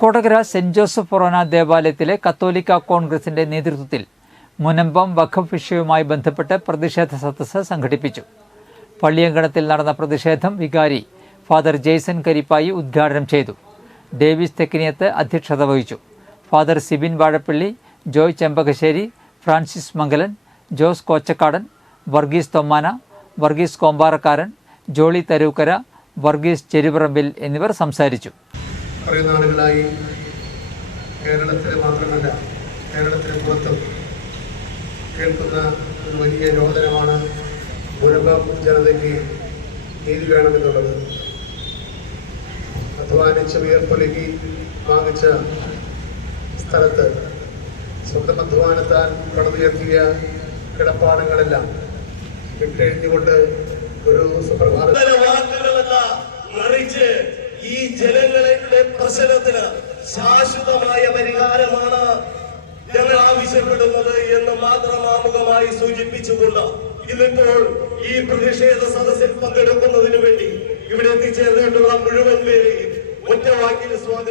Kodakara saint Joseph ഫൊറോന ദേവാലയത്തിലെ കത്തോലിക്ക കോൺഗ്രസിന്റെ നേതൃത്വത്തിൽ മുനമ്പം വഖഫ് വിഷയവുമായി ബന്ധപ്പെട്ട് പ്രതിഷേധ സദസ്സ് സംഘടിപ്പിച്ചു. പള്ളിയങ്കണത്തിൽ നടന്ന പ്രതിഷേധം വികാരി ഫാദർ ജെയ്സൺ കരിപ്പായി ഉദ്ഘാടനം ചെയ്തു. ഡേവിസ് തെക്കിനിയത്ത് അധ്യക്ഷത വഹിച്ചു. ഫാദർ സിബിൻ വാഴപ്പള്ളി, ജോയ് ചെമ്പകശ്ശേരി, ഫ്രാൻസിസ് മംഗലൻ, ജോസ് കോച്ചക്കാടൻ, വർഗീസ് തൊമ്മാന, വർഗീസ് കോമ്പാറക്കാരൻ, ജോളി തരൂക്കര, വർഗീസ് ചെരുപറമ്പിൽ എന്നിവർ സംസാരിച്ചു. കുറേ നാളുകളായി കേരളത്തിൽ മാത്രമല്ല കേരളത്തിന് പുറത്തും കേൾക്കുന്ന ഒരു വലിയ രോദനമാണ് മുനമ്പം ജനതയ്ക്ക് നീതി വേണമെന്നുള്ളത്. അധ്വാനിച്ച് വിയർപ്പൊലുക്കി വാങ്ങിച്ച സ്ഥലത്ത് സ്വന്തം അധ്വാനത്താൽ പണിതുയർത്തിയ കിടപ്പാടങ്ങളെല്ലാം വിട്ടെഴുതിക്കൊണ്ട് ഒരു സുപ്രഭാതം ഈ ജനങ്ങളുടെ പ്രശ്നത്തിന് ശാശ്വതമായ പരിഹാരമാണ് ഞങ്ങൾ ആവശ്യപ്പെടുന്നത് എന്ന് മാത്രം ആമുഖമായി സൂചിപ്പിച്ചുകൊണ്ട് ഇന്നിപ്പോൾ ഈ പ്രതിഷേധ സദസ്സിൽ പങ്കെടുക്കുന്നതിന് വേണ്ടി ഇവിടെ എത്തിച്ചേർന്നിട്ടുള്ള മുഴുവൻ പേരെയും ഒറ്റ വാക്കിൽ സ്വാഗതം.